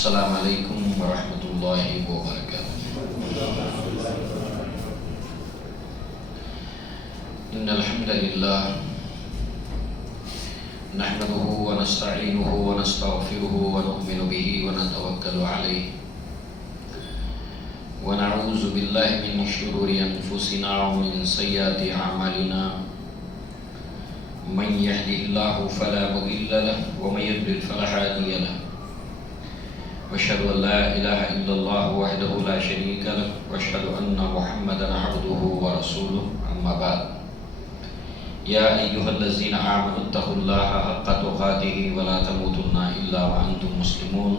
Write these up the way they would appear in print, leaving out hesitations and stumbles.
السلام علیکم ورحمۃ اللہ وبرکاتہ۔ ان الحمد للہ نحمده ونستعینه ونستغفره ونؤمن به ونتوکل علیہ ونعوذ باللہ من شرور انفسنا ومن سیئات اعمالنا من يهده الله فلا مضل له ومن يضلل فلا هادي له واشهد ان لا اله الا الله وحده لا شريك له واشهد ان محمدا عبده ورسوله اما بعد يا ايها الذين امنوا اتقوا الله حق تقاته ولا تموتن الا وانتم مسلمون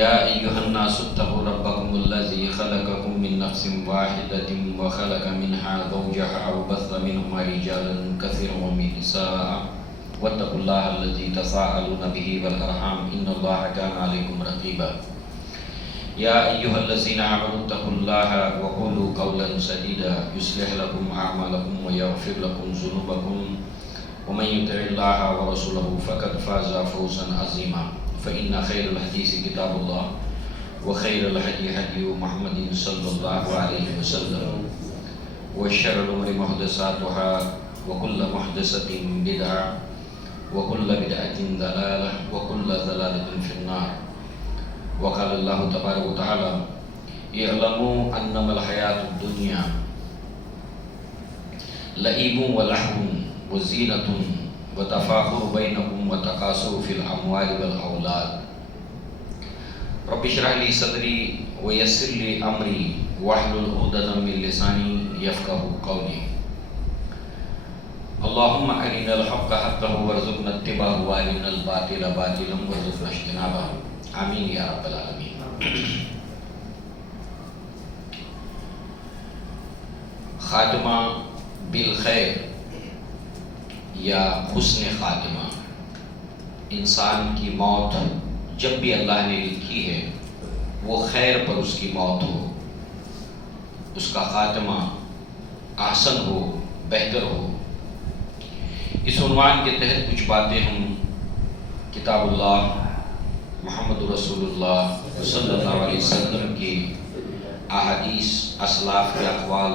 يا ايها الناس اتقوا ربكم الذي خلقكم من نفس واحدة وخلق منها زوجها وبث منهما رجالا كثيرا ونساء واتقوا الله الذي تساءلون به والارحام ان الله كان عليكم رقيبا يا ايها الذين امنوا اتقوا الله وقولوا قولا سديدا يصلح لكم اعمالكم ويغفر لكم ذنوبكم ومن يطع الله ورسوله فقد فاز فوزا عظيما فان خير الحديث كتاب الله وخير الهدي هدي محمد صلى الله عليه وسلم وشر الامور محدثاتها وكل محدثة بدعة وكل بدعة ضلالة وكل ضلالة في النار وقال الله تبارك وتعالى اعلموا انما الحياة الدنيا لعب ولهو وزينة وتفاخر بينكم وتكاثر في الاموال والاولاد رب اشرح لي صدري ويسر لي امري واحلل عقدة من لساني يفقهوا قولي اللهم ارنا الحق حقا وارزقنا اتباعه وارنا الباطل باطلا وارزقنا اجتنابه آمین یا رب العالمین۔ خاتمہ بالخیر یا حسن خاتمہ، انسان کی موت جب بھی اللہ نے لکھی ہے وہ خیر پر اس کی موت ہو، اس کا خاتمہ احسن ہو، بہتر ہو۔ اس عنوان کے تحت کچھ باتیں ہم کتاب اللہ محمد رسول اللہ صلی اللہ علیہ وسلم کی احادیث اسلاف کے اقوال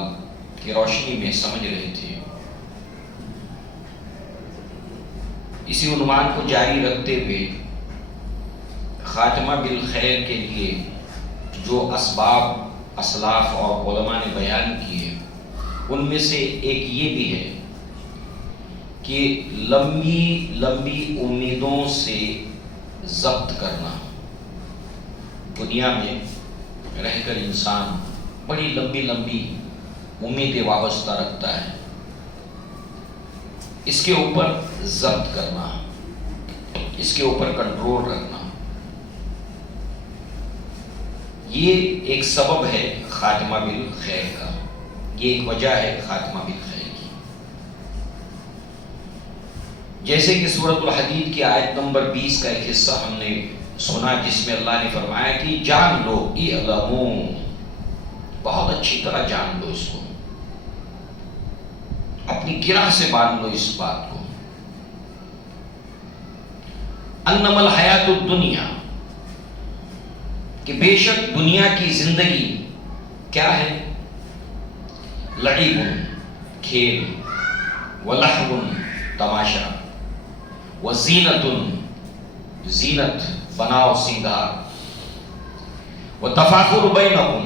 کی روشنی میں سمجھ رہے تھے۔ اسی عنوان کو جاری رکھتے ہوئے خاتمہ بالخیر کے لیے جو اسباب اسلاف اور علماء نے بیان کیے ان میں سے ایک یہ بھی ہے کہ لمبی امیدوں سے ضبط کرنا۔ دنیا میں رہ کر انسان بڑی لمبی امیدیں وابستہ رکھتا ہے، اس کے اوپر ضبط کرنا، اس کے اوپر کنٹرول رکھنا، یہ ایک سبب ہے خاتمہ بالخیر کا، یہ ایک وجہ ہے خاتمہ بالخیر کی۔ جیسے کہ سورۃ الحدید کی آیت نمبر 20 کا ایک حصہ ہم نے سنا جس میں اللہ نے فرمایا کہ جان لو، اعلموا، بہت اچھی طرح جان لو، اس کو اپنی گرہ سے باندھ لو اس بات کو، انما الحیات الدنیا، کہ بے شک دنیا کی زندگی کیا ہے؟ لعب، کھیل، ولہو، تماشا، وزینت، زینت، بناؤ سنگار، وتفاخر بینکم،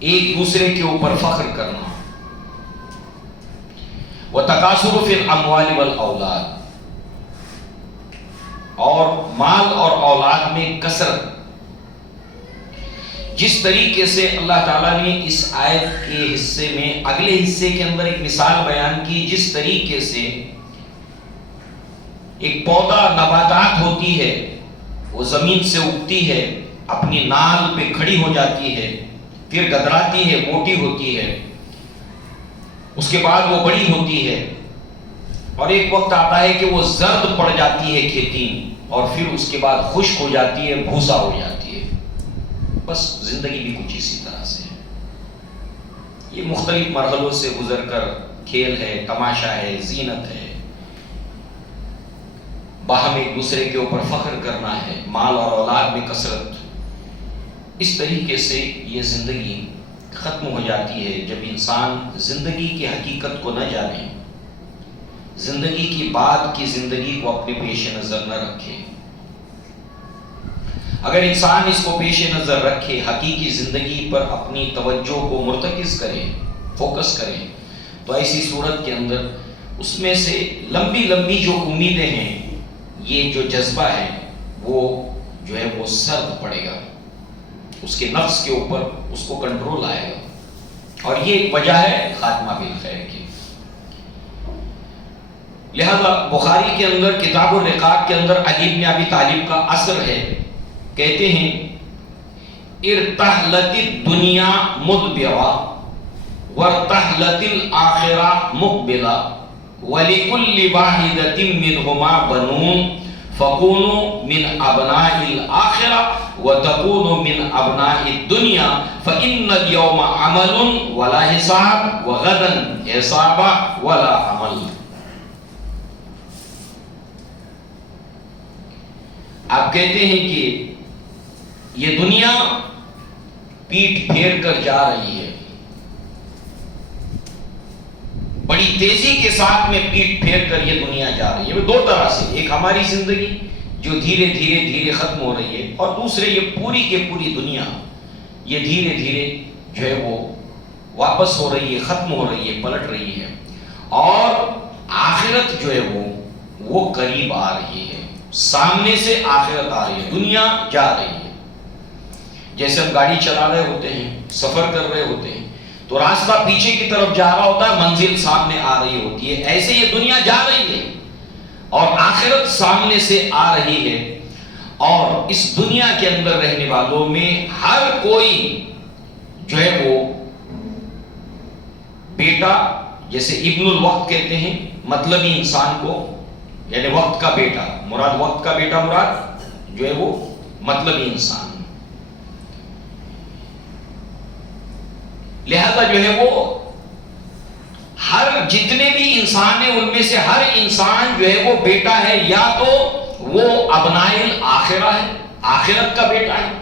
ایک دوسرے کے اوپر فخر کرنا، وتکاثر فی الاموال والاولاد، اور مال اور اولاد میں کثرت۔ جس طریقے سے اللہ تعالیٰ نے اس آیت کے حصے میں اگلے حصے کے اندر ایک مثال بیان کی، جس طریقے سے ایک پودا نباتات ہوتی ہے، وہ زمین سے اگتی ہے، اپنی نال پہ کھڑی ہو جاتی ہے، پھر گدراتی ہے، موٹی ہوتی ہے، اس کے بعد وہ بڑی ہوتی ہے، اور ایک وقت آتا ہے کہ وہ زرد پڑ جاتی ہے کھیتی، اور پھر اس کے بعد خشک ہو جاتی ہے، بھوسا ہو جاتی ہے۔ بس زندگی بھی کچھ اسی طرح سے ہے، یہ مختلف مرحلوں سے گزر کر کھیل ہے، تماشا ہے، زینت ہے، باہم ایک دوسرے کے اوپر فخر کرنا ہے، مال اور اولاد میں کثرت، اس طریقے سے یہ زندگی ختم ہو جاتی ہے جب انسان زندگی کی حقیقت کو نہ جانے، زندگی کی بعد کی زندگی کو اپنے پیش نظر نہ رکھے۔ اگر انسان اس کو پیش نظر رکھے، حقیقی زندگی پر اپنی توجہ کو مرتکز کرے، فوکس کرے، تو ایسی صورت کے اندر اس میں سے لمبی لمبی جو امیدیں ہیں، یہ جو جذبہ ہے وہ جو ہے وہ سرد پڑے گا، اس کے نفس کے اوپر اس کو کنٹرول آئے گا، اور یہ ایک وجہ ہے خاتمہ بالخیر کی۔ لہذا بخاری کے اندر کتاب الرقاق کے اندر علی بن ابی طالب کا اثر ہے، کہتے ہیں ارتحلت الدنیا مدبرا وارتحلت الآخرہ مقبلا ولکل واحدۃ منہما بنون فکونوا من ابناء الآخرہ وتکونوا من ابناء الدنیا فإن اليوم عمل ولا حساب وغدا حساب ولا عمل۔ آپ کہتے ہیں کہ یہ دنیا پیٹ پھیر کر جا رہی ہے، بڑی تیزی کے ساتھ میں پیٹ پھیر کر یہ دنیا جا رہی ہے، دو طرح سے، ایک ہماری زندگی جو دھیرے دھیرے ختم ہو رہی ہے، اور دوسرے یہ پوری کی پوری دنیا یہ دھیرے دھیرے جو ہے وہ واپس ہو رہی ہے، ختم ہو رہی ہے، پلٹ رہی ہے، اور آخرت جو ہے وہ قریب آ رہی ہے، سامنے سے آخرت آ رہی ہے، دنیا جا رہی ہے۔ جیسے ہم گاڑی چلا رہے ہوتے ہیں، سفر کر رہے ہوتے ہیں، تو راستہ پیچھے کی طرف جا رہا ہوتا ہے، منزل سامنے آ رہی ہوتی ہے، ایسے یہ دنیا جا رہی ہے اور آخرت سامنے سے آ رہی ہے۔ اور اس دنیا کے اندر رہنے والوں میں ہر کوئی جو ہے وہ بیٹا، جیسے ابن الوقت کہتے ہیں مطلبی انسان کو، یعنی وقت کا بیٹا مراد، وقت کا بیٹا مراد جو ہے وہ مطلبی انسان، لہذا جو ہے وہ ہر جتنے بھی انسان ہیں ان میں سے ہر انسان جو ہے وہ بیٹا ہے، یا تو وہ ابناء الآخرہ ہے، آخرت کا بیٹا ہے،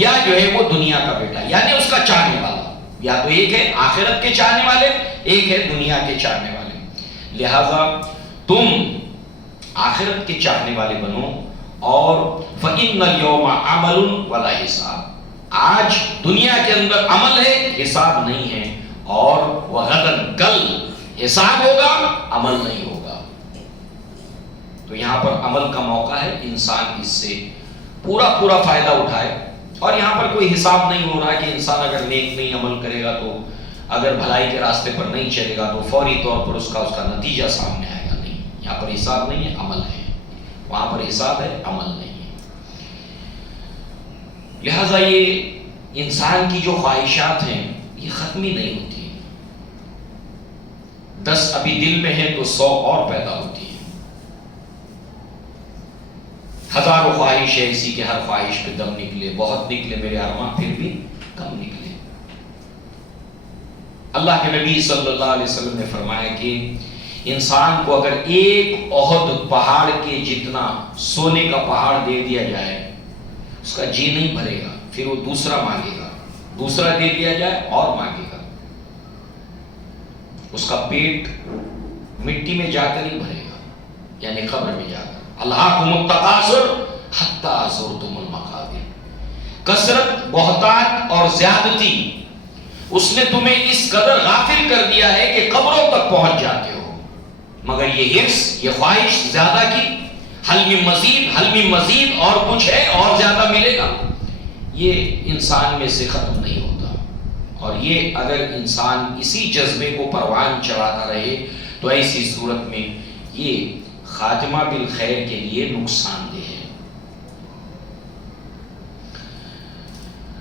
یا جو ہے وہ دنیا کا بیٹا ہے، یعنی اس کا چاہنے والا، یا تو ایک ہے آخرت کے چاہنے والے، ایک ہے دنیا کے چاہنے والے۔ لہذا تم آخرت کے چاہنے والے بنو، اور فَإِنَّ الْيَوْمَ عَمَلٌ وَلَا حِسَابٌ، آج دنیا کے اندر عمل ہے، حساب نہیں ہے، اور وَغَدًا، کل حساب ہوگا، عمل نہیں ہوگا۔ تو یہاں پر عمل کا موقع ہے، انسان اس سے پورا فائدہ اٹھائے، اور یہاں پر کوئی حساب نہیں ہو رہا کہ انسان اگر نیک نہیں عمل کرے گا، تو اگر بھلائی کے راستے پر نہیں چلے گا تو فوری طور پر اس کا نتیجہ سامنے آئے گا، نہیں، یہاں پر حساب نہیں ہے، عمل ہے، وہاں پر حساب ہے، عمل نہیں ہے۔ لہذا یہ انسان کی جو خواہشات ہیں یہ ختم ہی نہیں ہوتی، 10 ابھی دل میں ہے تو 100 اور پیدا ہوتی ہے، ہزاروں خواہش ہے ایسی کہ ہر خواہش پہ دم نکلے، بہت نکلے میرے ارماں پھر بھی کم نکلے۔ اللہ کے نبی صلی اللہ علیہ وسلم نے فرمایا کہ انسان کو اگر ایک احد پہاڑ کے جتنا سونے کا پہاڑ دے دیا جائے، اس کا جی نہیں بھرے گا، پھر وہ دوسرا مانگے گا، دوسرا دے دیا جائے اور مانگے گا، اس کا پیٹ مٹی میں جا کر ہی بھرے گا، یعنی قبر میں جا کر۔ الہاکم التکاثر حتی زرتم المقابر، کثرت، بہتات اور زیادتی، اس نے تمہیں اس قدر غافل کر دیا ہے کہ قبروں تک پہنچ جاتے ہو، مگر یہ حرص، یہ خواہش زیادہ کی، حل من مزید، اور کچھ ہے اور زیادہ ملے گا، یہ انسان میں سے ختم نہیں ہوتا۔ اور یہ اگر انسان اسی جذبے کو پروان چڑھاتا رہے تو ایسی صورت میں یہ خاتمہ بالخیر کے لیے نقصان دہ ہے۔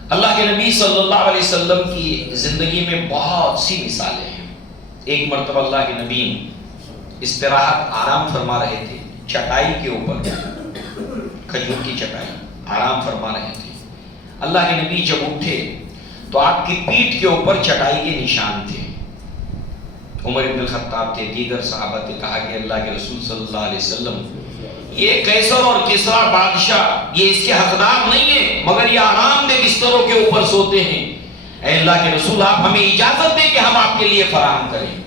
اللہ کے نبی صلی اللہ علیہ وسلم کی زندگی میں بہت سی مثالیں ہیں۔ ایک مرتبہ اللہ کے نبی استراحت، آرام فرما رہے تھے، چٹائی کے اوپر، کھجور کی چٹائی، آرام فرما رہے تھے۔ اللہ کے نبی جب اٹھے تو آپ کی پیٹھ کے اوپر چٹائی کے نشان تھے۔ عمر بن الخطاب تھے، دیگر صحابہ تھے، کہا کہ اللہ کے رسول صلی اللہ علیہ وسلم یہ قیصر اور کسریٰ بادشاہ یہ اس کے حقدار نہیں ہیں، مگر یہ آرام دہ بستروں کے اوپر سوتے ہیں۔ اے اللہ کے رسول آپ ہمیں اجازت دیں کہ ہم آپ کے لیے فراہم کریں۔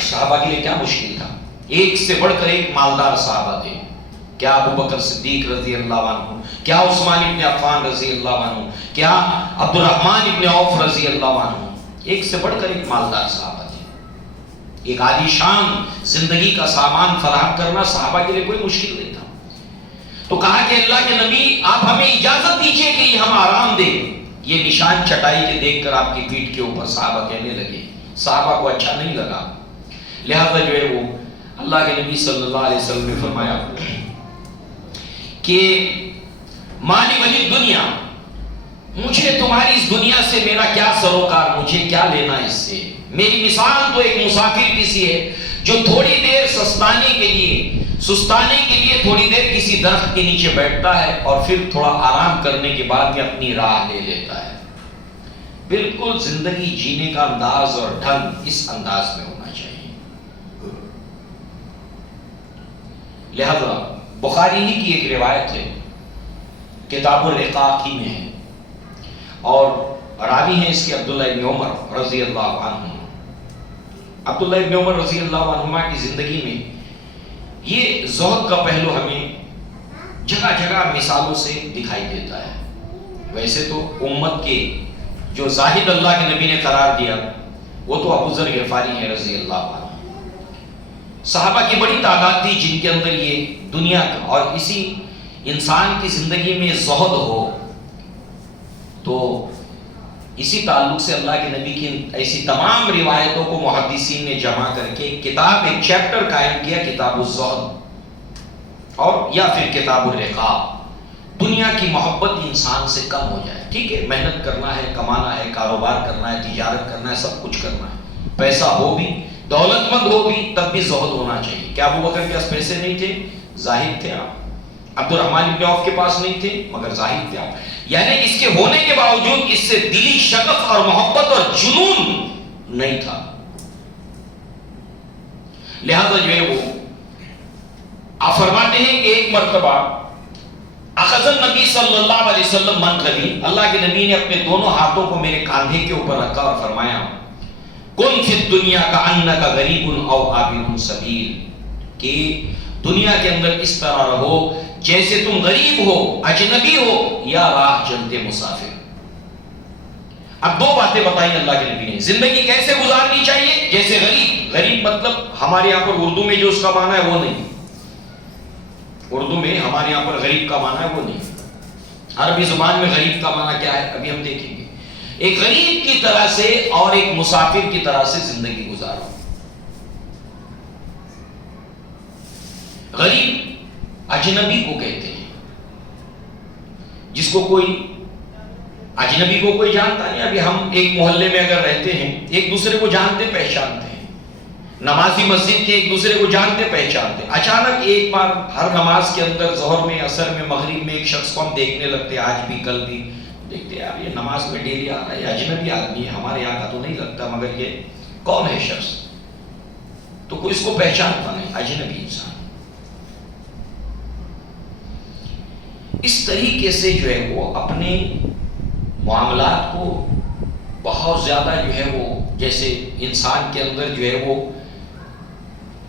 صحابہ کے لیے کیا مشکل تھا، ایک سے بڑھ کر ایک مالدار صحابہ تھے۔ کیا ابو بکر صدیق رضی اللہ عنہ، کیا عثمان ابن عفان رضی اللہ عنہ، کیا عبد الرحمن ابن عوف رضی اللہ عنہ، ایک سے بڑھ کر ایک مالدار صحابہ تھے۔ ایک عالی شان زندگی کا سامان فراہم کرنا صحابہ کے لیے کوئی مشکل نہیں تھا۔ تو کہا کہ اللہ کے نبی آپ ہمیں اجازت دیجئے کہ ہم آرام دیں۔ یہ نشان چٹائی کے دیکھ کر آپ کی پیٹھ کے اوپر صحابہ کہنے لگے، صحابہ کو اچھا نہیں لگا، لہذا جو ہے وہ اللہ کے نبی صلی اللہ علیہ وسلم نے فرمایا کہ مالی ولی دنیا، مجھے تمہاری اس دنیا سے میرا کیا سروکار، مجھے کیا لینا اس سے؟ میری مثال تو ایک مسافر کی سی ہے جو تھوڑی دیر سستانے کے لیے تھوڑی دیر کسی درخت کے نیچے بیٹھتا ہے اور پھر تھوڑا آرام کرنے کے بعد میں اپنی راہ لے لیتا ہے۔ بالکل زندگی جینے کا انداز اور ڈھنگ اس انداز میں ہونا چاہیے۔ لہذا بخاری ہی کی ایک روایت ہے، کتاب الرقاق ہی میں ہے، اور راوی ہیں اس کے عبداللہ ابن عمر رضی اللہ عنہ۔ عبداللہ ابن عمر رضی اللہ عنہما کی زندگی میں یہ زہد کا پہلو ہمیں جگہ جگہ مثالوں سے دکھائی دیتا ہے۔ ویسے تو امت کے جو زاہد اللہ کے نبی نے قرار دیا وہ تو ابو ذر غفاری ہے رضی اللہ عنہ۔ صحابہ کی بڑی تعداد تھی جن کے اندر یہ دنیا کا اور اسی انسان کی زندگی میں زہد ہو، تو اسی تعلق سے اللہ کے نبی کی ایسی تمام روایتوں کو محدثین نے جمع کر کے کتاب، ایک چیپٹر قائم کیا، کتاب الزہد، اور یا پھر کتاب الرقاق۔ دنیا کی محبت انسان سے کم ہو جائے۔ ٹھیک ہے، محنت کرنا ہے، کمانا ہے، کاروبار کرنا ہے، تجارت کرنا ہے، سب کچھ کرنا ہے، پیسہ ہو بھی، دولت مند ہو بھی، تب بھی زہد ہونا چاہیے۔ کیا ابو بکر کے پاس پیسے نہیں تھے؟ زاہد تھے آپ۔ عبد الرحمن ابن عوف کے پاس نہیں تھے مگر زاہد تھے آپ۔ یعنی اس کے ہونے کے باوجود اس سے دلی شغف اور محبت اور جنون نہیں تھا۔ لہذا جو ہے وہ آپ فرماتے ہیں کہ ایک مرتبہ اخذ النبی صلی اللہ علیہ وسلم منقبی، اللہ کے نبی نے اپنے دونوں ہاتھوں کو میرے کاندھے کے اوپر رکھا اور فرمایا کن فی الدنیا کأنک غریب او عابر سبیل، کہ دنیا کے اندر اس طرح رہو جیسے تم غریب ہو، اجنبی ہو، یا راہ چلتے مسافر۔ اب دو باتیں بتائیں اللہ کے نبی نے، زندگی کیسے گزارنی چاہیے؟ جیسے غریب، غریب مطلب ہمارے یہاں پر اردو میں جو اس کا معنی ہے وہ نہیں، اردو میں ہمارے یہاں پر غریب کا معنی ہے وہ نہیں، عربی زبان میں غریب کا معنی کیا ہے ابھی ہم دیکھیں گے۔ ایک غریب کی طرح سے اور ایک مسافر کی طرح سے زندگی گزارو۔ غریب اجنبی کو کہتے ہیں، جس کو کوئی اجنبی کو کوئی جانتا نہیں۔ ابھی ہم ایک محلے میں اگر رہتے ہیں، ایک دوسرے کو جانتے پہچانتے ہیں، نمازی مسجد کے ایک دوسرے کو جانتے پہچانتے ہیں، اچانک ایک بار ہر نماز کے اندر ظہر میں، عصر میں، مغرب میں ایک شخص کو ہم دیکھنے لگتے، آج بھی کل بھی دیکھتے ہیں، یار یہ نماز میں ڈیلی آ رہا ہے، اجنبی آدمی ہے، ہمارے یہاں کا تو نہیں لگتا، مگر یہ کون ہے شخص؟ تو کوئی اس کو پہچانتا نہیں، اجنبی انسان۔ اس طریقے سے جو ہے وہ اپنے معاملات کو بہت زیادہ جو ہے وہ، جیسے انسان کے اندر جو ہے وہ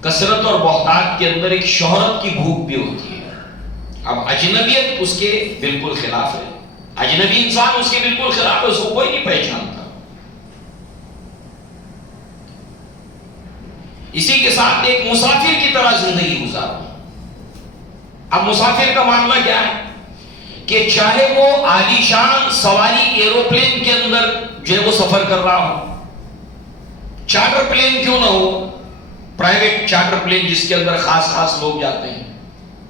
کثرت اور بہتات کے اندر ایک شہرت کی بھوک بھی ہوتی ہے۔ اب اجنبیت اس کے بالکل خلاف ہے، اجنبی انسان اس کے بالکل خلاف ہے، اس کو کوئی نہیں پہچانتا۔ اسی کے ساتھ ایک مسافر کی طرح زندگی گزارو۔ اب مسافر کا معاملہ کیا ہے کہ چاہے وہ عالی شان سواری ایروپلین کے اندر جو ہے وہ سفر کر رہا ہو، چارٹر پلین کیوں نہ ہو، پرائیویٹ چارٹر پلین جس کے اندر خاص لوگ جاتے ہیں،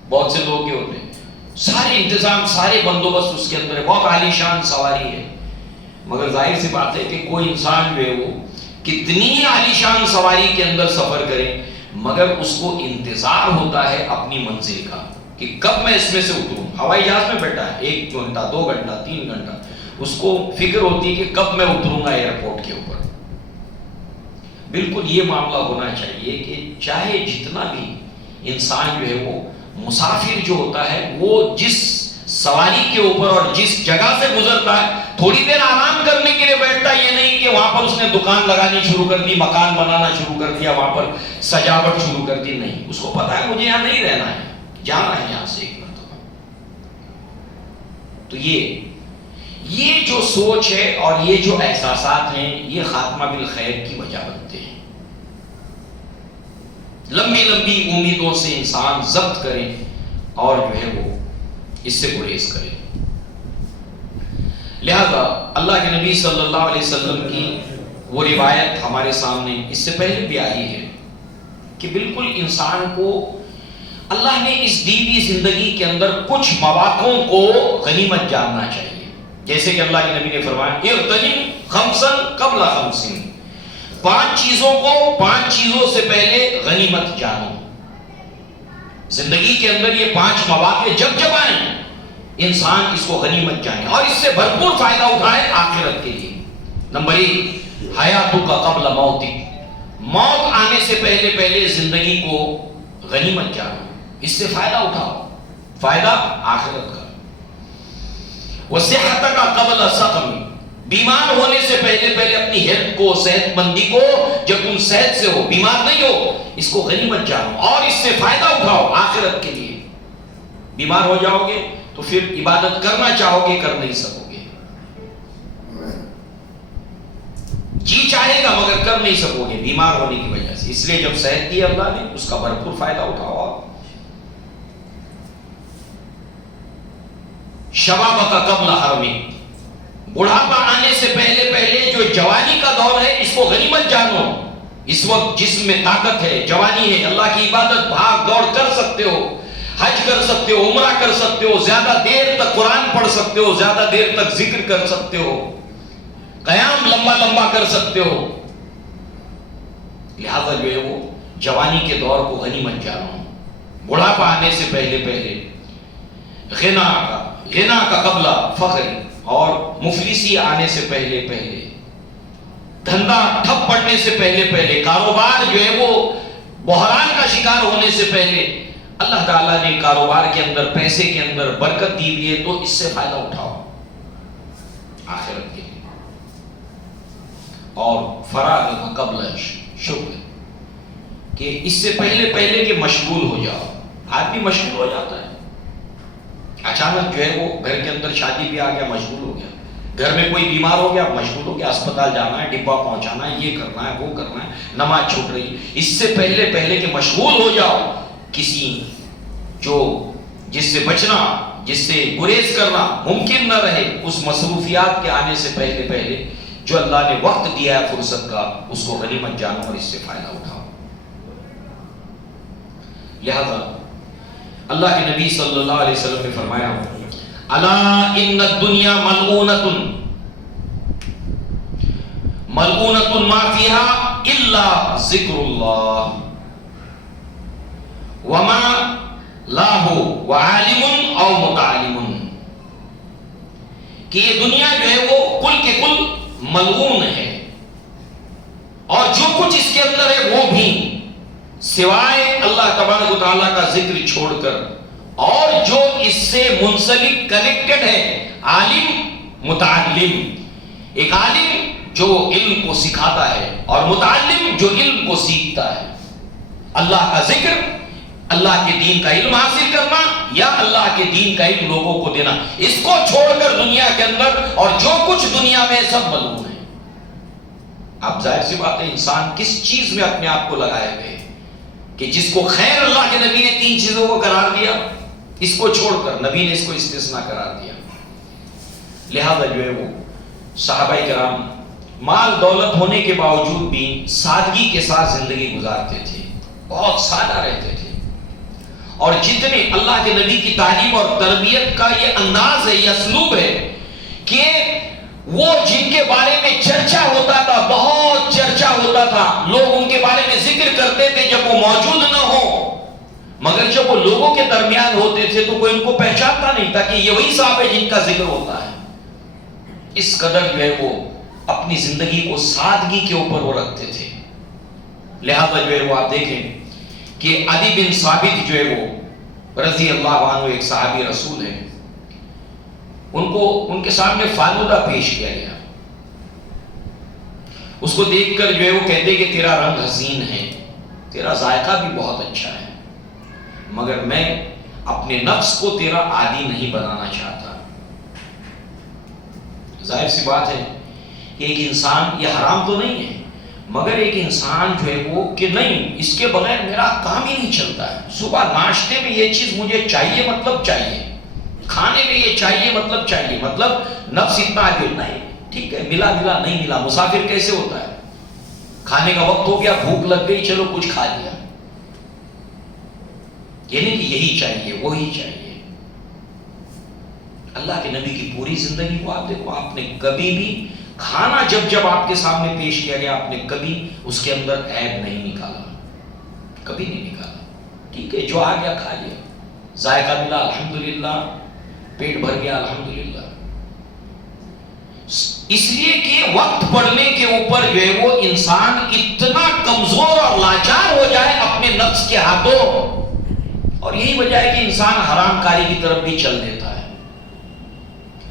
بہت سے لوگ کے ہوتے ہیں، سارے انتظام، سارے بندوبست اس کے اندر ہے، بہت عالی شان سواری ہے، مگر ظاہر سی بات ہے کہ کوئی انسان جو ہے وہ کتنی عالی شان سواری کے اندر سفر کرے، مگر اس کو انتظار ہوتا ہے اپنی منزل کا کہ کب میں اس میں سے اتروں۔ ہوائی جہاز میں بیٹھا ہے 1 گھنٹہ 2 گھنٹہ 3 گھنٹہ، اس کو فکر ہوتی ہے کہ کب میں اتروں گا ایئرپورٹ کے اوپر۔ بالکل یہ معاملہ ہونا چاہیے کہ چاہے جتنا بھی انسان جو ہے وہ مسافر جو ہوتا ہے وہ جس سواری کے اوپر اور جس جگہ سے گزرتا ہے تھوڑی دیر آرام کرنے کے لیے بیٹھتا ہے، یہ نہیں کہ وہاں پر اس نے دکان لگانی شروع کر دی، مکان بنانا شروع کر دیا، وہاں پر سجاوٹ شروع کر دی، نہیں، اس کو پتا ہے مجھے یہاں نہیں رہنا ہے، جانا ہے یہاں سے ایک مرتبہ۔ تو یہ جو سوچ ہے اور یہ جو احساسات ہیں یہ خاتمہ بالخیر کی وجہ بنتے ہیں۔ لمبی لمبی امیدوں سے انسان ضبط کرے اور جو ہے وہ اس سے گریز کرے۔ لہذا اللہ کے نبی صلی اللہ علیہ وسلم کی وہ روایت ہمارے سامنے اس سے پہلے بھی آئی ہے کہ بالکل انسان کو اللہ نے اس دی ہوئی زندگی کے اندر کچھ مواقعوں کو غنیمت جاننا چاہیے، جیسے کہ اللہ کے نبی نے فرمایا اغتنم خمسا قبل خمس، 5 چیزوں کو 5 چیزوں سے پہلے غنیمت جانو۔ زندگی کے اندر یہ 5 مواقع جب آئیں انسان اس کو غنیمت جانے اور اس سے بھرپور فائدہ اٹھائے آخرت کے لیے۔ نمبر 1 حیاتک قبل موتک، موت آنے سے پہلے زندگی کو غنیمت جانو، اس سے فائدہ اٹھاؤ، فائدہ آخرت کا۔ وصحتک قبل سقم، بیمار ہونے سے پہلے اپنی ہیلتھ کو، صحت مندی کو، جب تم صحت سے ہو، بیمار نہیں ہو، اس کو غنیمت جانو اور اس سے فائدہ اٹھاؤ آخرت کے لیے۔ بیمار ہو جاؤ گے تو پھر عبادت کرنا چاہو گے کر نہیں سکو گے، جی چاہے گا مگر کر نہیں سکو گے بیمار ہونے کی وجہ سے۔ اس لیے جب صحت دی اللہ نے اس کا بھرپور فائدہ اٹھاؤ۔ شبابک قبل حرمک، بڑھاپا آنے سے پہلے جو جوانی کا دور ہے اس کو غنیمت جانو۔ اس وقت جسم میں طاقت ہے، جوانی ہے، اللہ کی عبادت بھاگ دوڑ کر سکتے ہو، حج کر سکتے ہو، عمرہ کر سکتے ہو، زیادہ دیر تک قرآن پڑھ سکتے ہو، زیادہ دیر تک ذکر کر سکتے ہو، قیام لمبا کر سکتے ہو۔ لہذا جو ہے وہ جوانی کے دور کو غنیمت جانو، بڑھاپا آنے سے پہلے غنا کا قبل فخر، اور مفلسی آنے سے پہلے دھندا ٹھپ پڑنے سے پہلے کاروبار جو ہے وہ بحران کا شکار ہونے سے پہلے اللہ تعالیٰ نے کاروبار کے اندر، پیسے کے اندر برکت دی ہوئی ہے تو اس سے فائدہ اٹھاؤ آخرت کے لیے۔ اور فراغ قبل شغل، کہ اس سے پہلے کہ مشغول ہو جاؤ۔ آدمی مشغول ہو جاتا ہے، اچانک جو ہے وہ گھر کے اندر شادی بھی آ گیا، مشغول ہو گیا، گھر میں کوئی بیمار ہو گیا، مشغول ہو گیا، اسپتال جانا ہے، ڈبہ پہنچانا ہے، یہ کرنا ہے، وہ کرنا ہے، نماز چھوٹ رہی۔ اس سے پہلے کہ مشغول ہو جاؤ کسی جس سے بچنا، جس سے گریز کرنا ممکن نہ رہے، اس مصروفیات کے آنے سے پہلے جو اللہ نے وقت دیا ہے فرصت کا، اس کو غنیمت جانو اور اس سے فائدہ اٹھاؤ۔ لہذا اللہ کے نبی صلی اللہ علیہ وسلم نے فرمایا الا ان الدنیا ملعونۃ ما فیہا الا ذکر اللہ وما لاہ وعالم او متعلم، کہ یہ دنیا جو ہے وہ کل کے کل ملعون ہے، اور جو کچھ اس کے اندر ہے وہ بھی سوائے اللہ تبارک و تعالیٰ کا ذکر چھوڑ کر، اور جو اس سے منسلک کنیکٹڈ ہے، عالم متعلم، ایک عالم جو علم کو سکھاتا ہے اور متعلم جو علم کو سیکھتا ہے۔ اللہ کا ذکر، اللہ کے دین کا علم حاصل کرنا یا اللہ کے دین کا علم لوگوں کو دینا، اس کو چھوڑ کر دنیا کے اندر اور جو کچھ دنیا میں سب ملعون ہے۔ اب ظاہر سی بات ہے انسان کس چیز میں اپنے آپ کو لگائے ہوئے کہ جس کو خیر اللہ کے نبی نے 3 چیزوں کو قرار دیا، اس کو چھوڑ کر نبی نے اس کو استثناء قرار دیا۔ لہذا جو ہے وہ صحابہ کرام مال دولت ہونے کے باوجود بھی سادگی کے ساتھ زندگی گزارتے تھے، بہت سادہ رہتے تھے، اور جتنے اللہ کے نبی کی تعلیم اور تربیت کا یہ انداز ہے، یہ اسلوب ہے کہ وہ جن کے بارے میں چرچا ہوتا تھا، بہت چرچا ہوتا تھا، لوگ ان کے بارے میں ذکر کرتے تھے جب وہ موجود نہ ہو، مگر جب وہ لوگوں کے درمیان ہوتے تھے تو کوئی ان کو پہچانتا نہیں تھا کہ یہ وہی صاحب ہے جن کا ذکر ہوتا ہے۔ اس قدر جو ہے وہ اپنی زندگی کو سادگی کے اوپر وہ رکھتے تھے۔ لہذا جو ہے وہ آپ دیکھیں کہ عدی بن ثابت جو ہے وہ رضی اللہ عنہ ایک صحابی رسول ہے، ان کے سامنے فالودہ پیش کیا گیا. اس کو دیکھ کر جو ہے وہ کہتے کہ تیرا رنگ حسین ہے، تیرا ذائقہ بھی بہت اچھا ہے، مگر میں اپنے نفس کو تیرا عادی نہیں بنانا چاہتا. ظاہر سی بات ہے کہ ایک انسان، یہ حرام تو نہیں ہے، مگر ایک انسان جو ہے وہ کہ نہیں اس کے بغیر میرا کام ہی نہیں چلتا ہے. صبح ناشتے میں یہ چیز مجھے چاہیے، مطلب چاہیے، کھانے میں یہ چاہیے، مطلب چاہیے، مطلب نفس اتنا آگے نہیں. ٹھیک ہے، ملا نہیں ملا. مسافر کیسے ہوتا ہے؟ کھانے کا وقت ہو گیا، بھوک لگ گئی، چلو کچھ کھا لیا. یہ نہیں کہ یہی چاہیے وہی چاہیے. اللہ کے نبی کی پوری زندگی کو آپ دیکھو، آپ نے کبھی بھی کھانا جب آپ کے سامنے پیش کیا گیا، آپ نے کبھی اس کے اندر عیب نہیں نکالا، کبھی نہیں نکالا. ٹھیک ہے، جو آ گیا کھا لیا، ذائقہ ملا الحمدللہ، پیٹ بھر گیا الحمدللہ. اس لیے کہ وقت پڑنے کے اوپر جو ہے وہ انسان اتنا کمزور اور لاچار ہو جائے اپنے نفس کے ہاتھوں، اور یہی وجہ ہے کہ انسان حرام کاری کی طرف بھی چل دیتا ہے.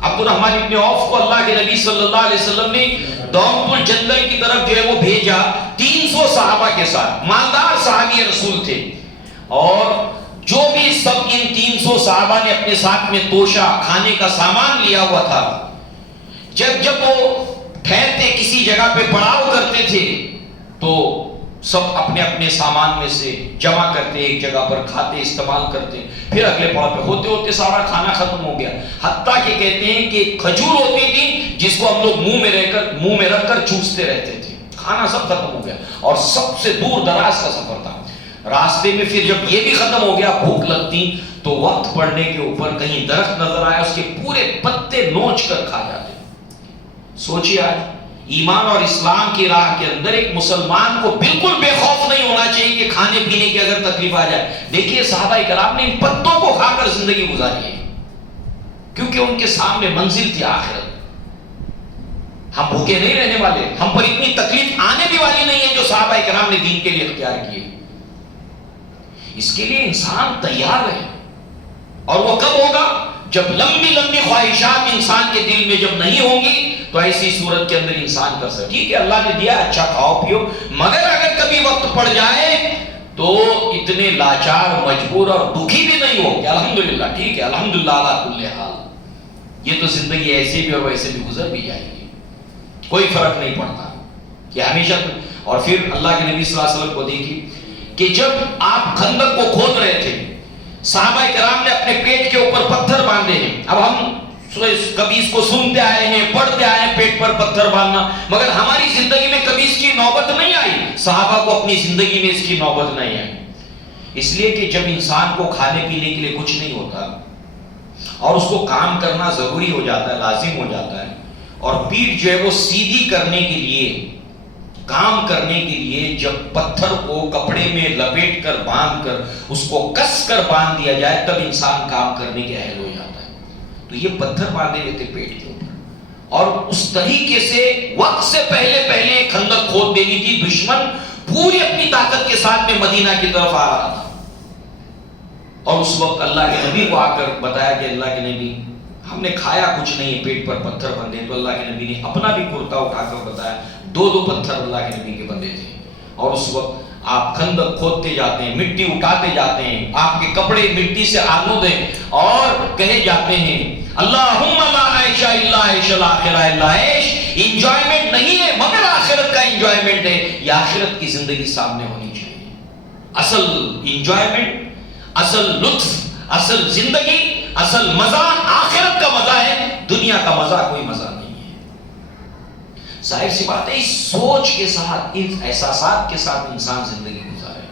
عبدالرحمن ابن عوف کو اللہ کے نبی صلی اللہ علیہ وسلم نے دوم الجندل کی طرف جو ہے وہ بھیجا 300 صحابہ کے ساتھ. مالدار صحابی رسول تھے، اور جو بھی سب ان 300 صحابہ نے اپنے ساتھ میں توشہ کھانے کا سامان لیا ہوا تھا، جب وہ ٹھہرتے کسی جگہ پہ پڑاؤ کرتے تھے تو سب اپنے اپنے سامان میں سے جمع کرتے، ایک جگہ پر کھاتے، استعمال کرتے. پھر اگلے پڑاؤ پہ ہوتے سارا کھانا ختم ہو گیا. حتیٰ کہ کہتے ہیں کہ کھجور ہوتی تھی جس کو ہم لوگ منہ میں رکھ کر چوستے رہتے تھے. کھانا سب ختم ہو گیا، اور سب سے دور دراز کا سفر تھا. راستے میں پھر جب یہ بھی ختم ہو گیا، بھوک لگتی تو وقت پڑنے کے اوپر کہیں درخت نظر آیا، اس کے پورے پتے نوچ کر کھا جاتے. سوچیے آج ایمان اور اسلام کی راہ کے اندر ایک مسلمان کو بالکل بے خوف نہیں ہونا چاہیے کہ کھانے پینے کی اگر تکلیف آ جائے. دیکھیے صحابہ کرام نے ان پتوں کو کھا کر زندگی گزاری ہے، کیونکہ ان کے سامنے منزل تھی آخرت. ہم بھوکے نہیں رہنے والے، ہم پر اتنی تکلیف آنے بھی والی نہیں ہے جو صحابہ کرام نے دین کے لیے اختیار کیے. اس کے لیے انسان تیار رہے، اور وہ کب ہوگا؟ جب لمبی خواہشات انسان کے دل میں جب نہیں ہوں گی تو ایسی صورت کے اندر انسان کر سکے. ٹھیک ہے، اللہ نے دیا اچھا کھاؤ پیو، مگر اگر کبھی وقت پڑ جائے تو اتنے لاچار، مجبور اور دکھی بھی نہیں ہو کہ الحمدللہ. ٹھیک ہے، الحمدللہ علی کل حال، یہ تو زندگی ایسے بھی اور ویسے بھی گزر بھی جائے گی، کوئی فرق نہیں پڑتا کہ ہمیشہ. اور پھر اللہ کے نبی صلی اللہ علیہ وسلم کو دیکھی کہ جب آپ خندق کو کھود رہے تھے، صحابہ کرام نے اپنے پیٹ کے اوپر پتھر باندھے ہیں. اب ہم کبھی اس کو سنتے آئے ہیں، پڑھتے آئے ہیں پیٹ پر پتھر باندھنا، مگر ہماری زندگی میں کبھی اس کی نوبت نہیں آئی. صحابہ کو اپنی زندگی میں اس کی نوبت نہیں آئی. اس لیے کہ جب انسان کو کھانے پینے کے لیے کچھ نہیں ہوتا اور اس کو کام کرنا ضروری ہو جاتا ہے، لازم ہو جاتا ہے، اور پیٹھ جو ہے وہ سیدھی کرنے کے لیے، کام کرنے کے لیے جب پتھر کو کپڑے میں لپیٹ کر باندھ کر اس کو کس کر باندھ دیا جائے، تب انسان کام کرنے کے اہل ہو جاتا ہے. تو یہ پتھر باندھے ہوئے تھے پیٹ کے اوپر، اور اس طریقے سے وقت سے پہلے خندق کھود دینی تھی. دشمن پوری اپنی طاقت کے ساتھ میں مدینہ کی طرف آ رہا تھا، اور اس وقت اللہ کے نبی کو آ کر بتایا کہ اللہ کے نبی ہم نے کھایا کچھ نہیں، پیٹ پر پتھر بندھے. تو اللہ کے نبی نے اپنا بھی کرتا اٹھا کر بتایا. 2 پتھر اللہ کے نبی کے بندے تھے، اور اس وقت آپ خندق کھودتے جاتے ہیں، مٹی اٹھاتے جاتے ہیں، آپ کے کپڑے مٹی سے آلود ہیں، اور کہے جاتے ہیں اللہم لا عیش الا عیش الاخرہ الا عیش. انجوائمنٹ نہیں ہے مگر آخرت کا انجوائمنٹ ہے. یہ آخرت کی زندگی سامنے ہونی چاہیے. اصل انجوائمنٹ، اصل لطف، اصل زندگی، اصل مزہ آخرت کا مزہ ہے، دنیا کا مزہ کوئی مزہ نہیں ہے. ظاہر سی بات ہے اس سوچ کے ساتھ، ان احساسات کے ساتھ انسان زندگی گزارے.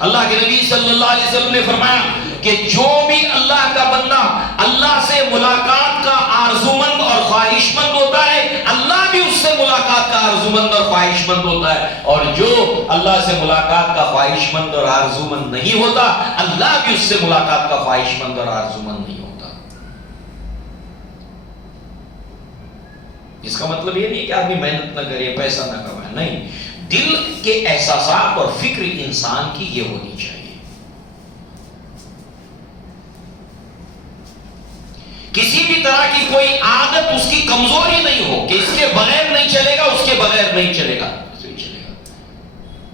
اللہ کے نبی صلی اللہ علیہ وسلم نے فرمایا کہ جو بھی اللہ کا بندہ اللہ سے ملاقات کا آرزومند اور خواہش مند ہوتا ہے، اللہ بھی اس سے ملاقات کا آرزومند اور خواہش مند ہوتا ہے. اور جو اللہ سے ملاقات کا خواہش مند اور آرزومند نہیں ہوتا، اللہ بھی اس سے ملاقات کا خواہش مند اور آرزومند نہیں ہوتا. اس کا مطلب یہ نہیں کہ آدمی محنت نہ کرے، پیسہ نہ کمائے، نہیں. دل کے احساسات اور فکر انسان کی یہ ہونی چاہیے. کسی بھی طرح کی کوئی عادت اس کی کمزوری نہیں ہو کہ اس کے بغیر نہیں چلے گا، اس کے بغیر نہیں چلے گا.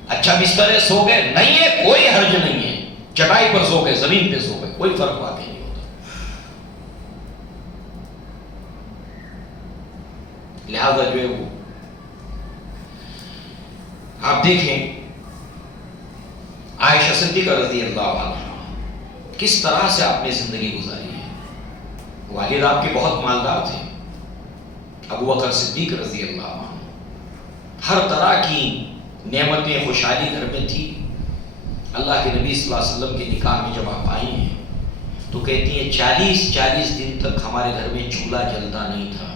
اچھا بستر ہے، سو گئے، نہیں ہے کوئی حرج نہیں ہے. چٹائی پر سو گئے، زمین پہ سو گئے، کوئی فرق واقعی نہیں ہوتا. لہذا جو ہے وہ آپ دیکھیں عائشہ صدیقہ رضی اللہ عنہ کس طرح سے آپ نے زندگی گزاری ہے. والد آپ کے بہت مالدار تھے، ابو بکر صدیق رضی اللہ عنہ. ہر طرح کی نعمتیں، خوشحالی گھر میں تھی. اللہ کے نبی صلی اللہ علیہ وسلم کے نکاح میں جب آپ آئی ہیں تو کہتی ہیں 40 دن تک ہمارے گھر میں چولہا جلتا نہیں تھا.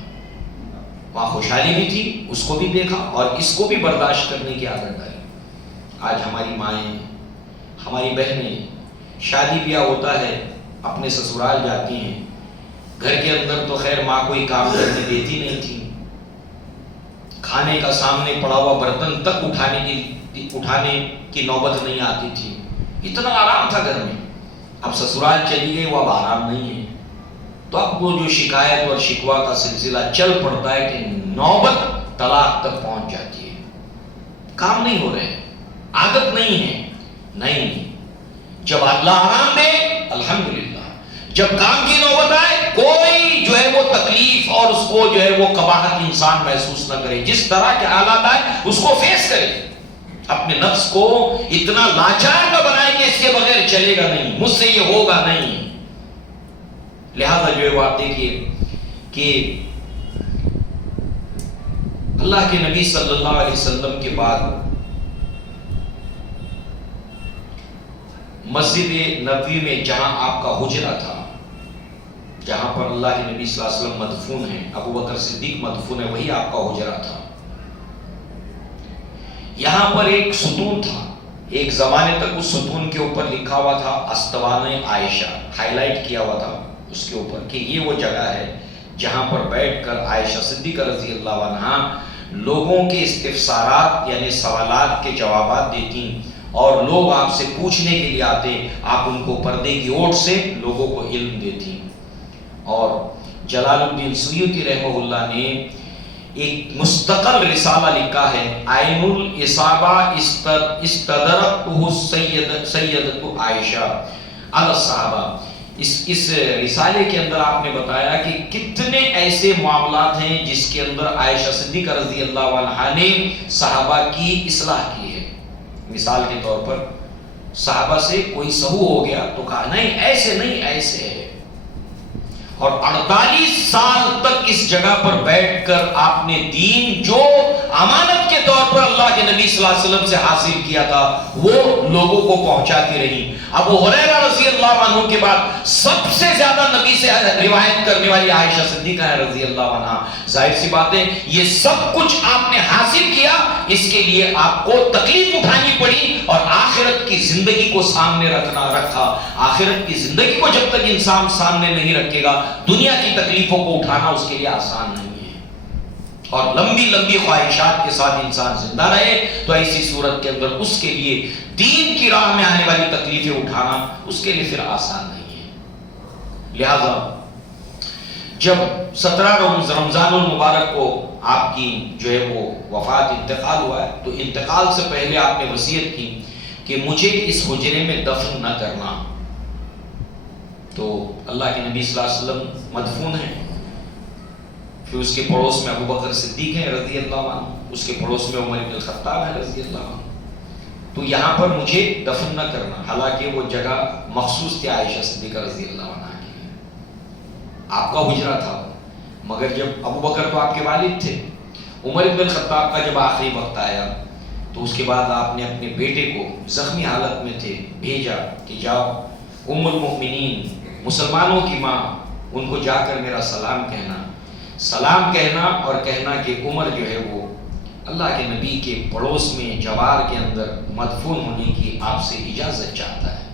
وہاں خوشحالی بھی تھی، اس کو بھی دیکھا اور اس کو بھی برداشت کرنے کی عادت ڈالی. آج ہماری مائیں، ہماری بہنیں شادی بیاہ ہوتا ہے اپنے سسرال جاتی ہیں، گھر کے اندر تو خیر ماں کوئی کام کرنے دیتی نہیں تھی. کھانے کا سامنے پڑا ہوا برتن تک اٹھانے کی نوبت نہیں آتی تھی. اتنا آرام تھا گھر میں. اب سسرال چلی گئی، وہ اب آرام نہیں ہے. تو اب وہ جو شکایت اور شکوہ کا سلسلہ چل پڑتا ہے کہ نوبت طلاق تک پہنچ جاتی ہے. کام نہیں ہو رہے، عادت نہیں ہے. نہیں، جب اللہ آرام دے الحمدللہ، جب کام کی نوبت آئے کوئی جو ہے وہ تکلیف اور اس کو جو ہے وہ قباحت انسان محسوس نہ کرے. جس طرح کے حالات آئے اس کو فیس کرے. اپنے نفس کو اتنا لاچار نہ بنائے کہ اس کے بغیر چلے گا نہیں، مجھ سے یہ ہوگا نہیں. لہذا جو ہے وہ آپ دیکھیے کہ اللہ کے نبی صلی اللہ علیہ وسلم کے بعد مسجد نبوی میں جہاں آپ کا حجرہ تھا، جہاں پر اللہ کے نبی صلی اللہ علیہ وسلم مدفون ہیں، ابو بکر صدیق مدفون ہے، وہی آپ کا حجرہ تھا. یہاں پر ایک ستون تھا، ایک زمانے تک اس ستون کے اوپر لکھا ہوا تھا استوانِ عائشہ، ہائی لائٹ کیا ہوا تھا اس کے اوپر کہ یہ وہ جگہ ہے جہاں پر بیٹھ کر عائشہ صدیقہ رضی اللہ عنہا لوگوں کے استفسارات یعنی سوالات کے جوابات دیتی، اور لوگ آپ سے پوچھنے کے لیے آتے، آپ ان کو پردے کی اوٹ سے لوگوں کو علم دیتی. اور جلال الدین سیوطی رحمہ اللہ نے ایک مستقل رسالہ لکھا ہے، عین الاصابہ استدرکہ سیدۃ عائشہ علی الصحابہ. اس رسالے کے اندر آپ نے بتایا کہ کتنے ایسے معاملات ہیں جس کے اندر عائشہ صدیقہ رضی اللہ عنہا نے صحابہ کی اصلاح کی ہے. مثال کے طور پر صحابہ سے کوئی سہو ہو گیا تو کہا نہیں ایسے نہیں ایسے ہے. اور 48 سال تک اس جگہ پر بیٹھ کر آپ نے دین جو امانت کے طور پر اللہ کے نبی صلی اللہ علیہ وسلم سے حاصل کیا تھا وہ لوگوں کو پہنچاتی رہی. ابو ہریرہ رضی اللہ عنہ کے بعد سب سے زیادہ نبی سے روایت کرنے والی عائشہ صدیقہ رضی اللہ عنہا. ظاہر سی بات ہے یہ سب کچھ آپ نے حاصل کیا، اس کے لیے آپ کو تکلیف اٹھانی پڑی اور آخرت کی زندگی کو سامنے رکھا. آخرت کی زندگی کو جب تک انسان سامنے نہیں رکھے گا دنیا کی تکلیفوں کو اٹھانا اس کے لیے آسان نہیں ہے. اور لمبی لمبی خواہشات کے ساتھ انسان زندہ رہے تو ایسی صورت کے اندر اس کے لیے دین کی راہ میں آنے والی تکلیفیں اٹھانا اس کے لیے پھر آسان نہیں ہے. لہذا جب 17 رمضان المبارک کو آپ کی جو ہے وہ وفات انتقال ہوا ہے تو انتقال سے پہلے آپ نے وصیت کی کہ مجھے اس حجرے میں دفن نہ کرنا. تو اللہ کے نبی صلی اللہ علیہ وسلم مدفون ہیں، پھر اس کے پڑوس میں ابو بکر صدیق ہیں رضی اللہ عنہ، اس کے پڑوس میں عمر بن الخطاب ہے رضی اللہ عنہ. تو یہاں پر مجھے دفن نہ کرنا، حالانکہ وہ جگہ مخصوص تھی عائشہ صدیقہ رضی اللہ عنہ کے لیے، آپ کا حجرہ تھا. مگر جب ابو بکر تو آپ کے والد تھے، عمر بن الخطاب کا جب آخری وقت آیا تو اس کے بعد آپ نے اپنے بیٹے کو زخمی حالت میں تھے بھیجا کہ جاؤ ام المؤمنین مسلمانوں کی ماں، ان کو جا کر میرا سلام کہنا اور کہنا کہ عمر جو ہے وہ اللہ کے نبی کے پڑوس میں جوار کے اندر مدفون ہونے کی آپ سے اجازت چاہتا ہے.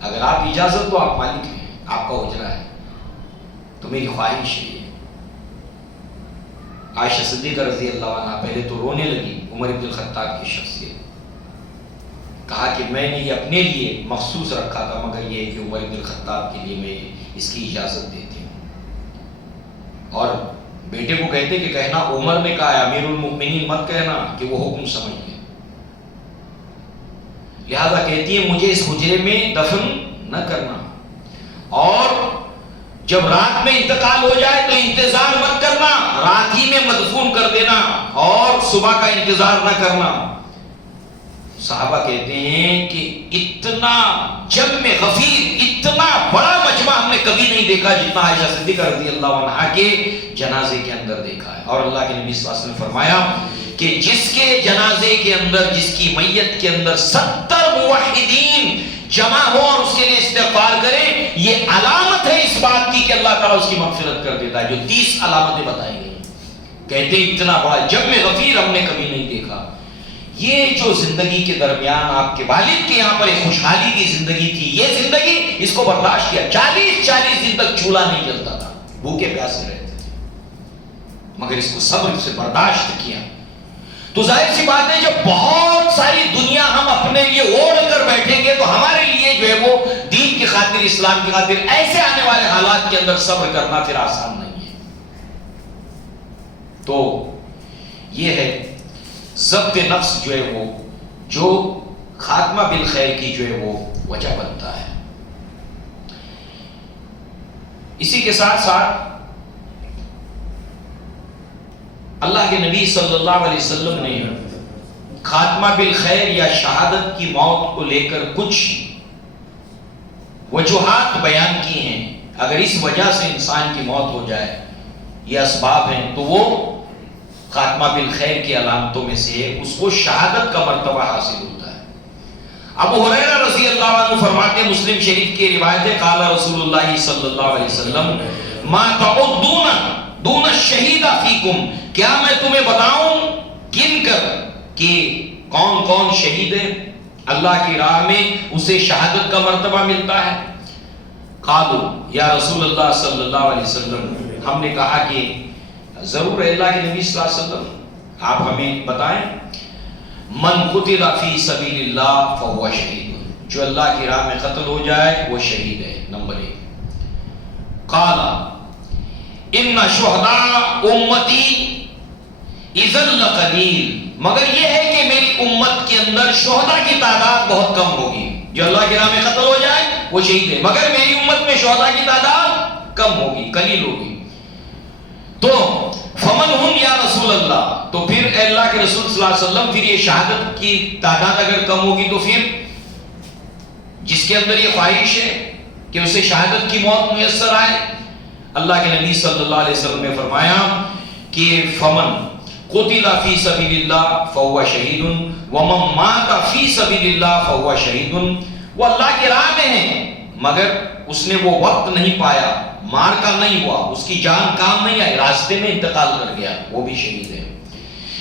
اگر آپ اجازت تو آپ مالک ہیں، آپ کا حجرہ ہے، تو میری خواہش ہے. عائشہ صدیقہ رضی اللہ عنہ پہلے تو رونے لگی، عمر بن الخطاب کی شخصیت. کہا کہ میں نے یہ اپنے لیے مخصوص رکھا تھا، مگر یہ کہ عمر بن الخطاب کے لیے میں اس کی اجازت دیتی ہوں. اور بیٹے کو کہتے کہ کہنا عمر نے کہا ہے، امیر المؤمنین مت کہنا کہ وہ حکم سمجھ لیں. لہذا کہتی ہے مجھے اس حجرے میں دفن نہ کرنا، اور جب رات میں انتقال ہو جائے تو انتظار مت کرنا، رات ہی میں مدفون کر دینا اور صبح کا انتظار نہ کرنا. صحابہ کہتے ہیں کہ اتنا جمع غفیر، اتنا بڑا مجمع ہم نے کبھی نہیں دیکھا جتنا عائشہ صدیقہ رضی اللہ عنہا کے جنازے کے اندر دیکھا ہے. اور اللہ کے نبی صلی اللہ علیہ وسلم نے فرمایا کہ جس کے جنازے کے اندر، جس کی میت کے اندر 70 موحدین جمع ہو اور اس کے لیے استغفار کریں، یہ علامت ہے اس بات کی کہ اللہ تعالیٰ اس کی مغفرت کر دیتا ہے. جو 30 علامتیں بتائی گئی ہیں، کہتے ہیں اتنا بڑا جمع غفیر ہم نے کبھی نہیں دیکھا. یہ جو زندگی کے درمیان آپ کے والد کے یہاں پر ایک خوشحالی کی زندگی تھی، یہ زندگی اس کو برداشت کیا. 40 دن تک چولہا نہیں جلتا تھا، بھوکے پیاسے رہتے تھے، مگر اس کو صبر سے برداشت کیا. تو ظاہر سی بات ہے جب بہت ساری دنیا ہم اپنے لیے اوڑھ کر بیٹھیں گے تو ہمارے لیے جو ہے وہ دین کی خاطر، اسلام کی خاطر ایسے آنے والے حالات کے اندر صبر کرنا پھر آسان نہیں ہے. تو یہ ہے ضبط نفس جو ہے وہ، جو خاتمہ بالخیر کی جو ہے وہ وجہ بنتا ہے. اسی کے ساتھ ساتھ اللہ کے نبی صلی اللہ علیہ وسلم نے خاتمہ بالخیر یا شہادت کی موت کو لے کر کچھ وجوہات بیان کی ہیں. اگر اس وجہ سے انسان کی موت ہو جائے، یہ اسباب ہیں، تو وہ خاتمہ بالخیر کی علامتوں میں سے ہے، اس کو شہادت کا مرتبہ حاصل ہوتا ہے. ابو ہریرہ رضی اللہ عنہ فرماتے ہیں، مسلم شریف کی روایت ہے، قال رسول اللہ صلی اللہ علیہ وسلم ما تعدون دون الشہید فیکم، کیا میں تمہیں بتاؤں گن کر کہ کون کون شہید ہے، اللہ کی راہ میں اسے شہادت کا مرتبہ ملتا ہے. قالوا یا رسول اللہ صلی اللہ علیہ وسلم، ہم نے کہا کہ ضرور ہے اللہ کے نبی صلی اللہ علیہ وسلم، آپ ہمیں بتائیں. من قتل فی سبیل اللہ فہو شہید، جو اللہ کی راہ میں قتل ہو جائے وہ شہید ہے. نمبر 1. قال ان شہداء امتی اذا لقلیل، مگر یہ ہے کہ میری امت کے اندر شہداء کی تعداد بہت کم ہوگی. جو اللہ کی راہ میں قتل ہو جائے وہ شہید ہے، مگر میری امت میں شہداء کی تعداد کم ہوگی، قلیل ہوگی. تو فمن ہم یا رسول اللہ، تو پھر اے اللہ کے رسول صلی اللہ علیہ وسلم، پھر یہ شہادت کی تعداد اگر کم ہوگی تو پھر جس کے اندر یہ خواہش ہے کہ اسے شہادت کی موت میسر آئے. اللہ کے نبی صلی اللہ علیہ وسلم نے فرمایا کہ فمن قتل فی سبیل اللہ فہو شہید ومن مات فی سبیل اللہ فہو شہید. وہ اللہ کی راہ میں ہے مگر اس نے وہ وقت نہیں پایا، مار کا نہیں ہوا، اس کی جان کام نہیں آئی، راستے میں انتقال کر گیا، وہ بھی شہید ہے.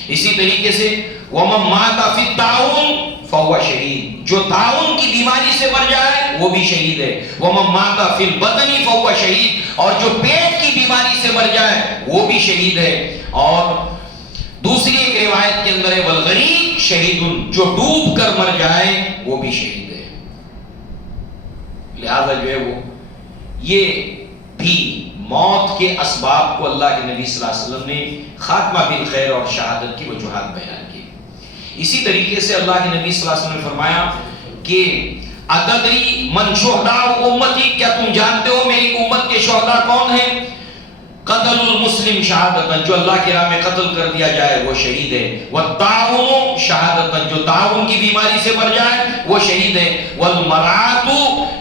اسی طریقے سے ومن مات فی الطاعون فہو شہید، جو طاعون کی بیماری سے مر جائے وہ بھی شہید ہے. ومن مات فی البطن فہو شہید، اور جو پیٹ کی بیماری سے مر جائے وہ بھی شہید ہے. اور دوسری ایک روایت کے اندر ہے والغریق شہید، جو ڈوب کر مر جائے وہ بھی شہید ہے. لہذا جو ہے وہ یہ بھی موت کے اسباب کو اللہ کے نبی صلی اللہ علیہ وسلم نے خاتمہ بالخیر اور شہادت کی وجوہات بیان کی. اسی طریقے سے اللہ کے نبی صلی اللہ علیہ وسلم نے فرمایا کہ اتدری من شہداء امتی، کیا تم جانتے ہو میری امت کے شہداء کون ہیں؟ قتل المسلم شہادتاً، جو اللہ کی راہ میں قتل کر دیا جائے وہ شہید ہے. والطاعون شہادتاً، جو طاعون کی بیماری سے مر جائے وہ شہید ہے. والمرأۃ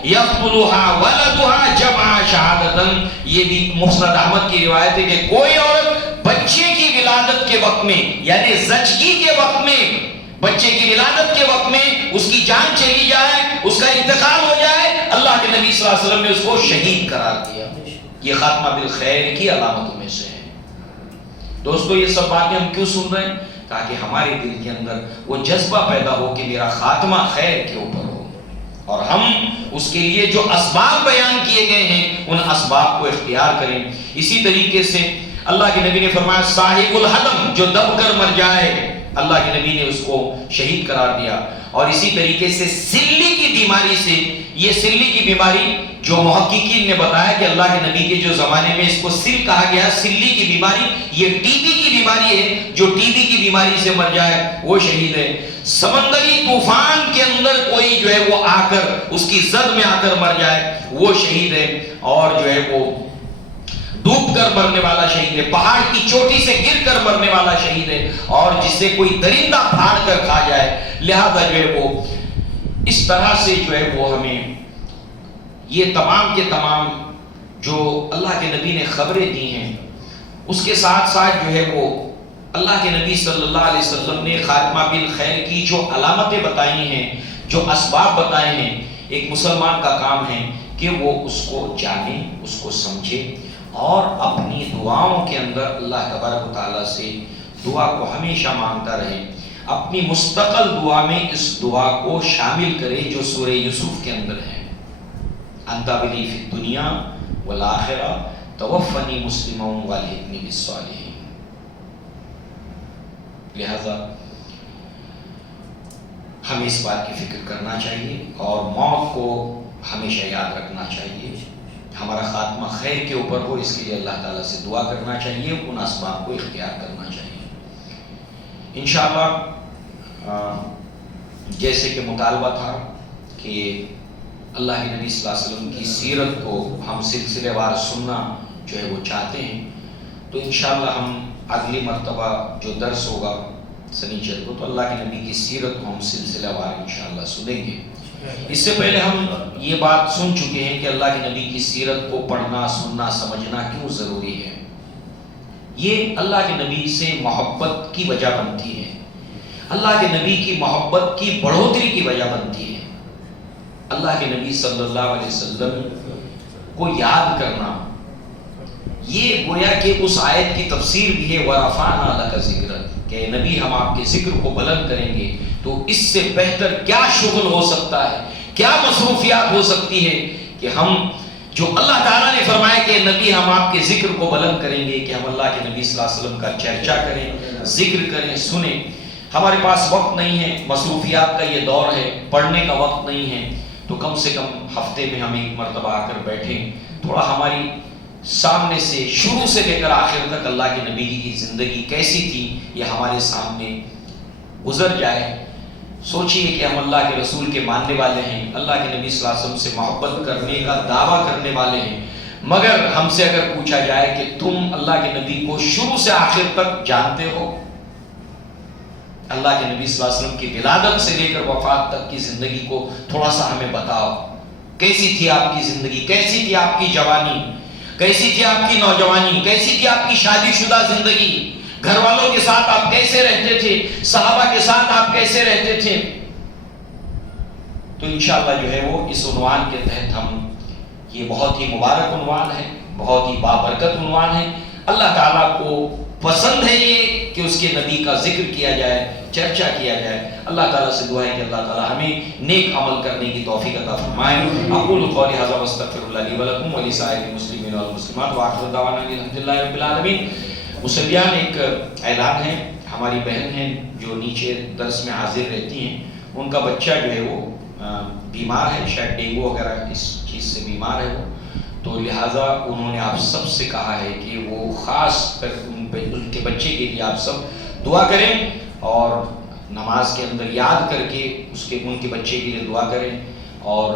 یقتلها ولدها جمعا شہادتاً، یہ بھی مسند احمد کی روایت ہے کہ کوئی عورت بچے کی ولادت کے وقت میں، یعنی زچگی کے وقت میں، بچے کی ولادت کے وقت میں اس کی جان چلی جائے، اس کا انتقال ہو جائے، اللہ کے نبی صلی اللہ علیہ وسلم نے اس کو شہید قرار دیا. یہ خاتمہ بالخیر کی علامتوں میں سے ہے. دوستو یہ سب باتیں ہم کیوں سن رہے ہیں؟ تاکہ ہمارے دل کے اندر وہ جذبہ پیدا ہو کہ میرا خاتمہ خیر کے اوپر ہو، اور ہم اس کے لیے جو اسباب بیان کیے گئے ہیں ان اسباب کو اختیار کریں. اسی طریقے سے اللہ کے نبی نے فرمایا صاحب الحدم، جو دب کر مر جائے، اللہ کے نبی نے اس کو شہید قرار دیا۔ اور اسی طریقے سے سلی کی بیماری سے، یہ سلی کی بیماری جو محققین نے بتایا کہ اللہ کے نبی کے جو زمانے میں اس کو سل کہا گیا، سلی کی بیماری، یہ ٹی بی کی بیماری ہے، جو ٹی بی کی بیماری سے مر جائے وہ شہید ہے۔ سمندری طوفان کے اندر کوئی جو ہے وہ آ کر اس کی زد میں آ کر مر جائے وہ شہید ہے، اور جو ہے وہ ڈوب کر مرنے والا شہید ہے، پہاڑ کی چوٹی سے گر کر مرنے والا شہید ہے، اور جسے کوئی درندہ پھاڑ کر کھا جائے۔ لہذا جو ہے وہ اس طرح سے جو ہے وہ ہمیں یہ تمام کے تمام جو اللہ کے نبی نے خبریں دی ہیں، اس کے ساتھ ساتھ جو ہے وہ اللہ کے نبی صلی اللہ علیہ وسلم نے خاتمہ بالخیر کی جو علامتیں بتائی ہیں، جو اسباب بتائے ہیں، ایک مسلمان کا کام ہے کہ وہ اس کو جانے، اس کو سمجھے، اور اپنی دعاؤں کے اندر اللہ تبارک و تعالیٰ سے دعا کو ہمیشہ مانگتا رہے، اپنی مستقل دعا میں اس دعا کو شامل کرے جو سورہ یوسف کے اندر ہے، انت ولی فی الدنیا والآخرہ توفنی مسلما والحقنی بالصالحین۔ لہذا ہمیں اس بات کی فکر کرنا چاہیے اور موت کو ہمیشہ یاد رکھنا چاہیے، ہمارا خاتمہ خیر کے اوپر ہو، اس کے لیے اللہ تعالیٰ سے دعا کرنا چاہیے، ان اسباب کو اختیار کرنا چاہیے۔ انشاءاللہ جیسے کہ مطالبہ تھا کہ اللہ کے نبی صلی اللہ علیہ وسلم کی سیرت کو ہم سلسلے وار سننا جو ہے وہ چاہتے ہیں، تو انشاءاللہ ہم اگلی مرتبہ جو درس ہوگا سنیچر کو، تو اللہ کے نبی کی سیرت کو ہم سلسلہ وار انشاءاللہ سنیں گے۔ اس سے پہلے ہم یہ بات سن چکے ہیں کہ اللہ کے نبی کی سیرت کو پڑھنا، سننا، سمجھنا کیوں ضروری ہے۔ یہ اللہ کے نبی سے محبت کی وجہ بنتی ہے، اللہ کے نبی کی محبت کی بڑھوتری کی وجہ بنتی ہے۔ اللہ کے نبی صلی اللہ علیہ وسلم کو یاد کرنا، یہ گویا کہ اس آیت کی تفسیر بھی ہے، وَرَفَعْنَا لَكَ ذِكْرَكَ، کہ نبی ہم آپ کے ذکر کو بلند کریں گے۔ تو اس سے بہتر کیا شغل ہو سکتا ہے، کیا مصروفیات ہو سکتی ہے کہ ہم جو اللہ تعالیٰ نے فرمایا کہ نبی ہم آپ کے ذکر کو بلند کریں گے، کہ ہم اللہ کے نبی صلی اللہ علیہ وسلم کا چرچا کریں، ذکر کریں، سنیں۔ ہمارے پاس وقت نہیں ہے، مصروفیات کا یہ دور ہے، پڑھنے کا وقت نہیں ہے، تو کم سے کم ہفتے میں ہم ایک مرتبہ آ کر بیٹھیں، تھوڑا ہماری سامنے سے شروع سے لے کر آخر تک اللہ کے نبی کی زندگی کیسی تھی یہ ہمارے سامنے گزر جائے۔ سوچئے کہ ہم اللہ کے رسول کے ماننے والے ہیں، اللہ کے نبی صلی اللہ علیہ وسلم سے محبت کرنے کا دعویٰ کرنے والے ہیں، مگر ہم سے اگر پوچھا جائے کہ تم اللہ کے نبی کو شروع سے آخر تک جانتے ہو، اللہ کے نبی صلی اللہ علیہ وسلم کی ولادت سے لے کر وفات تک کی زندگی کو تھوڑا سا ہمیں بتاؤ، کیسی تھی آپ کی زندگی، کیسی تھی آپ کی جوانی، کیسی تھی آپ کی نوجوانی، کیسی تھی آپ کی شادی شدہ زندگی، گھر والوں کے ساتھ آپ کیسے رہتے تھے، صحابہ کے ساتھ آپ کیسے رہتے تھے۔ تو انشاءاللہ جو ہے وہ اس عنوان کے تحت ہم، یہ بہت ہی مبارک عنوان ہے، بہت ہی بابرکت عنوان ہے، اللہ تعالیٰ کو پسند ہے یہ کہ اس کے نبی کا ذکر کیا جائے، چرچا کیا جائے۔ اللہ تعالیٰ سے دعا ہے کہ اللہ تعالیٰ ہمیں نیک عمل کرنے کی توفیق عطا فرمائے۔ اقول قولی ھذا واستغفر اللہ لی ولکم ولسائر المسلمین والمسلمات وآخر دعوانا الحمدللہ رب العالمین۔ مسلیان ایک اعلان ہے، ہماری بہن ہیں جو نیچے درس میں حاضر رہتی ہیں، ان کا بچہ جو ہے وہ بیمار ہے، شاید ڈینگو وغیرہ اس چیز سے بیمار ہے وہ، تو لہٰذا انہوں نے آپ سب سے کہا ہے کہ وہ خاص کر ان کے بچے کے لیے آپ سب دعا کریں، اور نماز کے اندر یاد کر کے ان کے بچے کے لیے دعا کریں، اور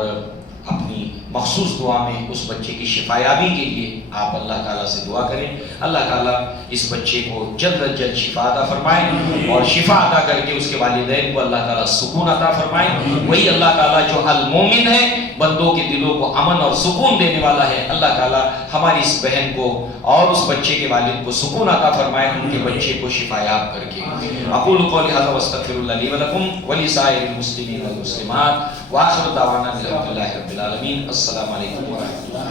اپنی مخصوص دعا میں اس بچے کی شفایابی کے لیے آپ اللہ تعالیٰ سے دعا کریں۔ اللہ تعالیٰ اس بچے کو جلد از جلد شفا عطا فرمائے، اور شفا عطا کر کے اس کے والدین کو اللہ تعالیٰ سکون عطا فرمائے۔ وہی اللہ تعالیٰ جو المومن ہے، بندوں کے دلوں کو امن اور سکون دینے والا ہے، اللہ تعالیٰ ہماری اس بہن کو اور اس بچے کے والد کو سکون عطا فرمائے، ان کے بچے کو شفایاب کر کے۔ اقول قولی ھذا واستغفر اللہ لی ولکم ولسائر المسلمین والمسلمات وآخر دعوانا الحمدللہ رب العالمین۔ السلام علیکم ورحمۃ اللہ۔